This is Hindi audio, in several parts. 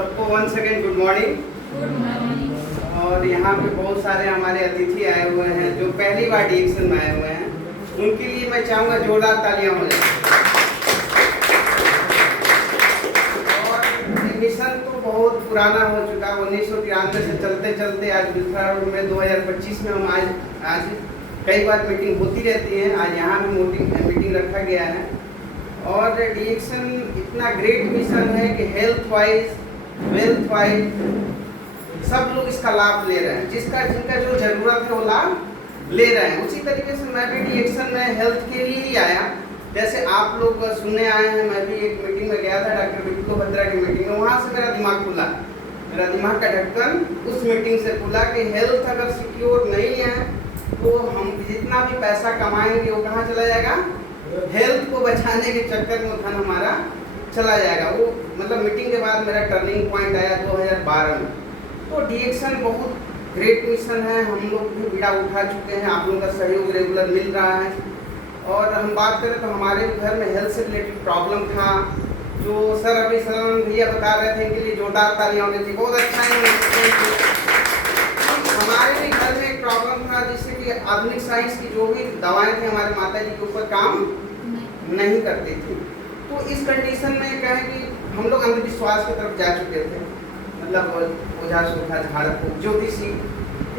सबको वन सेकेंड गुड मॉर्निंग। और यहाँ पे बहुत सारे हमारे अतिथि आए हुए हैं जो पहली बार डीएक्शन में आए हुए हैं, उनके लिए मैं चाहूँगा जोरदार तालियां हो जाए। और मिशन तो बहुत पुराना हो चुका, 1993 से चलते चलते आज दूसरा रोड में 2025 में हम आज कई बार मीटिंग होती रहती है। आज यहाँ भी मीटिंग रखा गया है। और डीएक्शन इतना ग्रेट मिशन है कि हेल्थ वाइज वेल्थ वाइज सब लोग इसका लाभ ले रहे हैं, जिनका जो जरूरत है वो लाभ ले रहे हैं। उसी तरीके से मैं भी डीएक्शन में हेल्थ के लिए ही आया। जैसे आप लोग सुनने आए हैं, मैं भी एक मीटिंग में गया था डॉक्टर विप्लो भद्रा की मीटिंग में, वहाँ से मेरा दिमाग खुला, मेरा दिमाग का ढक्कन उस मीटिंग से खुला कि हेल्थ अगर सिक्योर नहीं है तो हम जितना भी पैसा कमाएंगे वो कहाँ चला जाएगा, हेल्थ को बचाने के चक्कर में धन हमारा चला जाएगा। वो मतलब मीटिंग के बाद मेरा टर्निंग पॉइंट आया 2012 में। तो डीएक्शन बहुत ग्रेट मिशन है, हम लोग भी बीड़ा उठा चुके हैं, आप लोगों का सहयोग रेगुलर मिल रहा है। और हम बात करें तो हमारे घर में हेल्थ से रिलेटेड प्रॉब्लम था, जो सर अभी सर भैया बता रहे थे, इनके लिए जोरदार तालियां होनी चाहिए, बहुत अच्छा है। हमारे भी घर में एक प्रॉब्लम था जिससे कि आधुनिक साइंस की जो भी दवाएं थी हमारे माता जी के ऊपर काम नहीं करती थी। तो इस कंडीशन में कहें कि हम लोग अंधविश्वास की तरफ जा चुके थे, मतलब ओझा सोखा झाड़ फूक ज्योतिषी।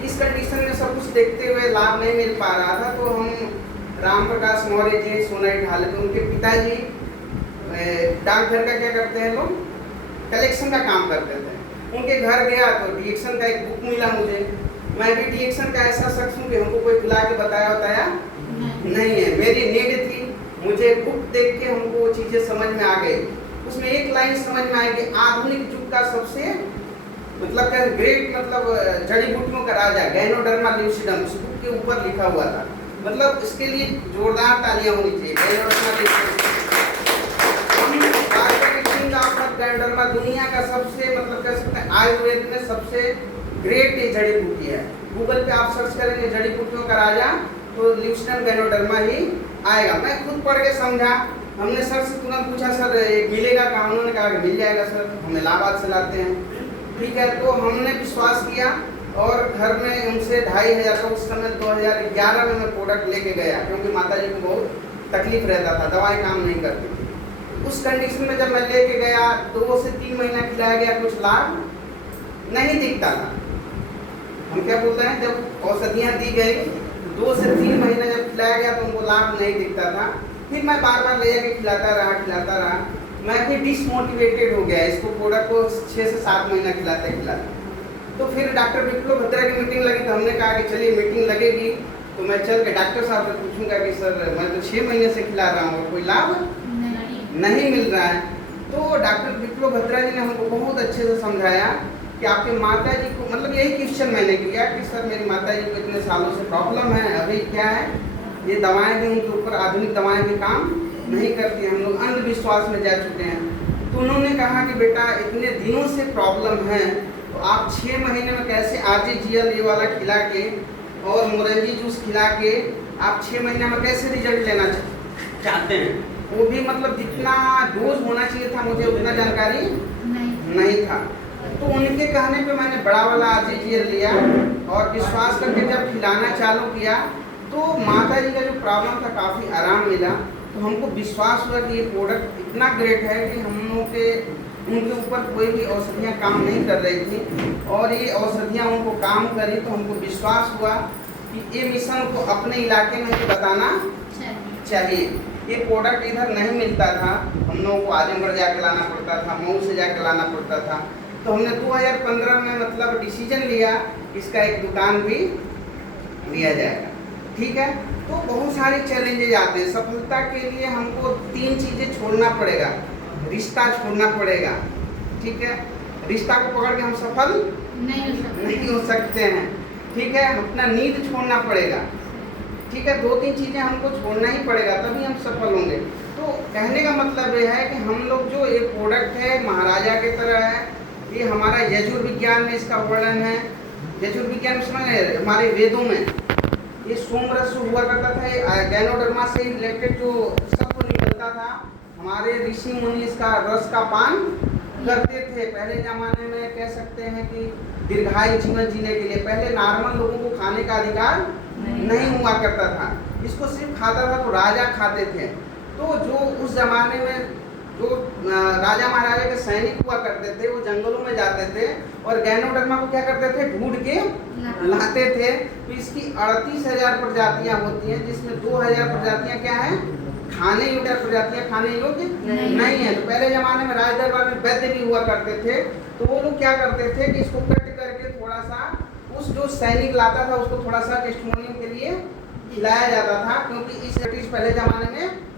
इस कंडीशन में सब कुछ देखते हुए लाभ नहीं मिल पा रहा था। तो हम राम प्रकाश मौर्य जी सोनाई ढाले, तो उनके पिताजी डाकघर का क्या करते हैं, लोग कलेक्शन का काम करते थे। उनके घर गया तो डीएक्शन का एक बुक मिला मुझे। मैं भी डीएक्शन का ऐसा शख्स हूँ कि हमको कोई बुला के बताया नहीं है, मेरी नीड थी। मुझे बुक देख के हमको वो चीज़ें समझ में आ गई। उसमें एक लाइन समझ में आई कि आधुनिक युग का सबसे मतलब ग्रेट मतलब जड़ी बूटियों का राजा गैनोडर्मा ल्यूसिडम, उस बुक के ऊपर लिखा हुआ था। मतलब इसके लिए जोरदार तालियां होनी चाहिए। गैनोडर्मा दुनिया का सबसे मतलब कह सकते हैं आयुर्वेद में सबसे ग्रेट जड़ी बूटी है। गूगल पे आप सर्च करेंगे जड़ी बूटियों का राजा तो ल्यूसिडम गैनोडर्मा ही आएगा। मैं खुद पढ़ के समझा। हमने सर से तुरंत पूछा, सर मिलेगा कहाँ? उन्होंने कहा कि मिल जाएगा सर, हम इलाहाबाद से लाते हैं। ठीक है, तो हमने विश्वास किया और घर में उनसे 2500 का उस समय 2011 में मैं प्रोडक्ट लेके गया, क्योंकि माता जी को बहुत तकलीफ रहता था, दवाई काम नहीं करती थी। उस कंडीशन में जब मैं लेके गया 2 से 3 महीना खिलाया गया, कुछ लाभ नहीं दिखता था। हम क्या बोलते हैं, जब औषधियाँ दी गई 2 से 3 महीना जब खिलाया गया तो उनको लाभ नहीं दिखता था। फिर मैं बार बार ले जाके खिलाता रहा। मैं फिर डिसमोटिवेटेड हो गया, इसको प्रोडक्ट को 6 से 7 महीना खिलाते। तो फिर डॉक्टर विप्लो भद्रा की मीटिंग लगी, तो हमने कहा कि चलिए मीटिंग लगेगी तो मैं चल के डॉक्टर साहब से पूछूंगा कि सर मैं तो 6 महीने से खिला रहा हूँ, कोई लाभ नहीं मिल रहा है। तो डॉक्टर विप्लो भद्रा जी ने हमको बहुत अच्छे से समझाया कि आपके माता जी को, मतलब यही क्वेश्चन मैंने किया कि सर मेरी माता जी को इतने सालों से प्रॉब्लम है, अभी क्या है, ये दवाएं भी उनके ऊपर आधुनिक दवाएं भी काम नहीं करती हैं, हम लोग अंधविश्वास में जा चुके हैं। तो उन्होंने कहा कि बेटा इतने दिनों से प्रॉब्लम है तो आप 6 महीने में कैसे RGGL ये वाला खिला के और मोरंजी जूस खिला के आप 6 महीने में कैसे रिजल्ट लेना चाहते हैं? वो भी मतलब जितना डोज होना चाहिए था मुझे उतना जानकारी नहीं था। तो उनके कहने पे मैंने बड़ा वाला RGGL लिया और विश्वास करके जब खिलाना चालू किया तो माता जी का जो प्रॉब्लम था काफ़ी आराम मिला। तो हमको विश्वास हुआ कि ये प्रोडक्ट इतना ग्रेट है कि हम लोगों के उनके ऊपर कोई भी औषधियाँ काम नहीं कर रही थी और ये औषधियाँ उनको काम करी। तो हमको विश्वास हुआ कि ये मिशन को अपने इलाके में बताना चाहिए। ये प्रोडक्ट इधर नहीं मिलता था, हम लोगों को आजमगढ़ जाके लाना पड़ता था, मऊ से जाके लाना पड़ता था। तो हमने 2015 में मतलब डिसीजन लिया इसका एक दुकान भी लिया जाएगा। ठीक है, तो बहुत सारे चैलेंजेज आते हैं। सफलता के लिए हमको 3 चीज़ें छोड़ना पड़ेगा। रिश्ता छोड़ना पड़ेगा, ठीक है, रिश्ता को पकड़ के हम सफल नहीं हो सकते हैं। ठीक है, अपना नींद छोड़ना पड़ेगा। ठीक है, 2-3 चीज़ें हमको छोड़ना ही पड़ेगा तभी हम सफल होंगे। तो कहने का मतलब ये है कि हम लोग जो ये प्रोडक्ट है महाराजा की तरह है। ये हमारा यजुर्विज्ञान में इसका वर्णन है। यजुर्विज्ञान में समझ रहे, हमारे वेदों में ये सोमरस हुआ करता था। गैनोडर्मा से रिलेटेड जो सब निकलता था, हमारे ऋषि मुनि इसका रस का पान करते थे। पहले ज़माने में कह सकते हैं कि दीर्घायु जीवन जीने के लिए पहले नॉर्मल लोगों को खाने का अधिकार नहीं हुआ करता था। इसको सिर्फ खाता था तो राजा खाते थे। तो जो उस ज़माने में जो राजा महाराजा के सैनिक हुआ करते थे वो जंगलों में जाते थे और गैनोडर्मा को क्या करते थे, ढूंढ के लाते थे। तो इसकी 38,000 प्रजातियां होती हैं, जिसमें 2,000 प्रजातियां क्या हैं, खाने योग्य प्रजातियां, खाने योग्य नहीं है। तो पहले जमाने में राज दरबार में वैद्य भी हुआ करते थे। तो वो लोग क्या करते थे कि इसको कट करके थोड़ा सा उस जो सैनिक लाता था उसको थोड़ा सा टेस्टिमोनियम के लिए खिलाया जाता था, क्योंकि इस चीज पहले जमाने में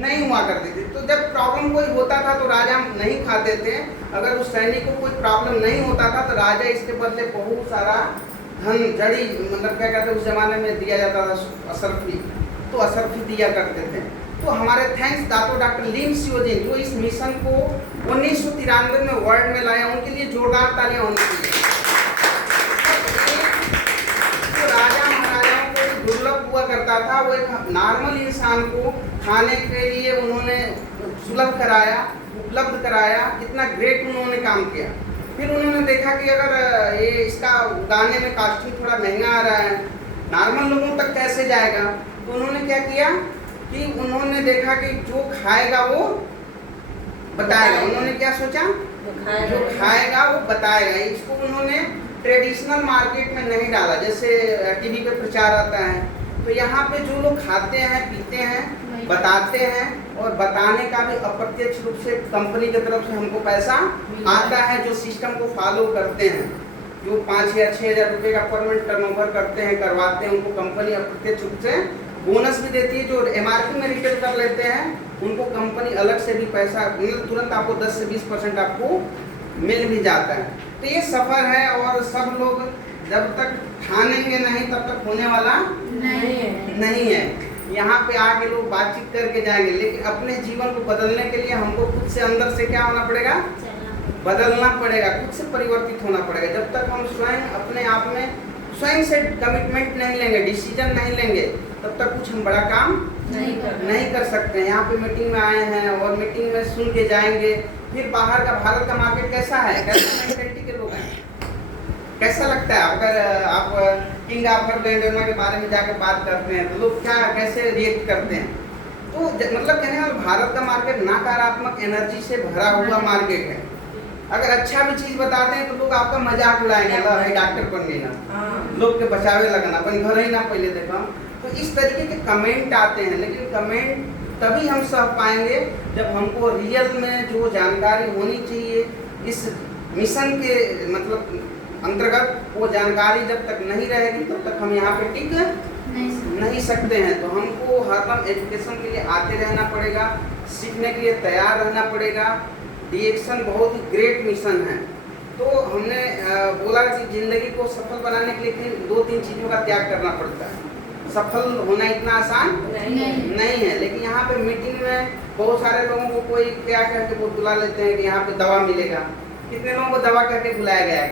नहीं हुआ करती थी। तो जब प्रॉब्लम कोई होता था तो राजा नहीं खाते थे। अगर उस सैनिक को कोई प्रॉब्लम नहीं होता था तो राजा इसके बदले बहुत सारा धन जड़ी मतलब क्या कहते हैं उस जमाने में दिया जाता था, असरफी, तो असरफी दिया करते थे। तो हमारे थैंक्स दातो डॉक्टर लिम सियोजिन जो इस मिशन को 1993 में वर्ल्ड में लाया, उनके लिए जोरदार तालियां होनी चाहिए। तो राजा महाराजाओं को दुर्लभ हुआ करता था, वो एक नॉर्मल इंसान को खाने के लिए उन्होंने सुलभ कराया, उपलब्ध कराया। कितना ग्रेट उन्होंने काम किया। फिर उन्होंने देखा कि अगर ये इसका उगाने में कॉस्टिंग थोड़ा महंगा आ रहा है, नॉर्मल लोगों तक कैसे जाएगा, तो उन्होंने क्या किया कि उन्होंने देखा कि जो खाएगा वो बताएगा। उन्होंने क्या सोचा, जो खाएगा वो बताएगा। इसको उन्होंने ट्रेडिशनल मार्केट में नहीं डाला, जैसे टीवी पे प्रचार आता है। तो यहाँ पे जो लोग खाते हैं, पीते हैं, बताते हैं, और बताने का भी अप्रत्यक्ष रूप से कंपनी की तरफ से हमको पैसा आता है। जो सिस्टम को फॉलो करते हैं, जो 5 या 6,000 रुपये का पर मंथ टर्नओवर करते हैं, करवाते हैं, उनको कंपनी अप्रत्यक्ष रूप से बोनस भी देती है। जो एमआरपी में रिटेल कर लेते हैं उनको कंपनी अलग से भी पैसा तुरंत आपको 10 से 20% आपको मिल भी जाता है। तो ये सफर है और सब लोग जब तक ठानेंगे नहीं तब तक होने वाला नहीं है। यहाँ पे आके लोग बातचीत करके जाएंगे, लेकिन अपने जीवन को बदलने के लिए हमको खुद से अंदर से क्या होना पड़ेगा, बदलना पड़ेगा, खुद से परिवर्तित होना पड़ेगा। जब तक हम स्वयं अपने आप में स्वयं से कमिटमेंट नहीं लेंगे, डिसीजन नहीं लेंगे, तब तक कुछ हम बड़ा काम नहीं कर सकते हैं। यहाँ पे मीटिंग में आए हैं और मीटिंग में सुन के जाएंगे। फिर बाहर का भारत का मार्केट कैसा है, कैसा मेंटेलिटी के लोग हैं, कैसा लगता है। अगर आप किंग ऑफर ब्लेंडरमा के बारे में जाकर बात करते हैं तो लोग क्या कैसे रिएक्ट करते हैं। तो मतलब कहने का भारत का मार्केट नकारात्मक एनर्जी से भरा हुआ मार्केट है। अगर अच्छा भी चीज बताते हैं तो लोग आपका मजाक उड़ाएंगे, डॉक्टर बन गई ना, लोग के बचावे लगना, अपन घर ही ना पहले देखा। तो इस तरीके के कमेंट आते हैं, लेकिन कमेंट तभी हम सह पाएंगे जब हमको रियल में जो जानकारी होनी चाहिए इस मिशन के मतलब अंतर्गत, वो जानकारी जब तक नहीं रहेगी तब तक हम यहाँ पे टिक नहीं सकते हैं। तो हमको हरदम एजुकेशन के लिए आते रहना पड़ेगा, सीखने के लिए तैयार रहना पड़ेगा। डीएक्शन बहुत ही ग्रेट मिशन है। तो हमने बोला कि ज़िंदगी को सफल बनाने के लिए 2-3 चीज़ों का त्याग करना पड़ता है। सफल होना इतना आसान नहीं है। लेकिन यहाँ पे मीटिंग में बहुत सारे लोगों को कोई क्या करके वो बुला लेते हैं कि यहाँ पे दवा मिलेगा। कितने लोगों को दवा करके बुलाया गया है।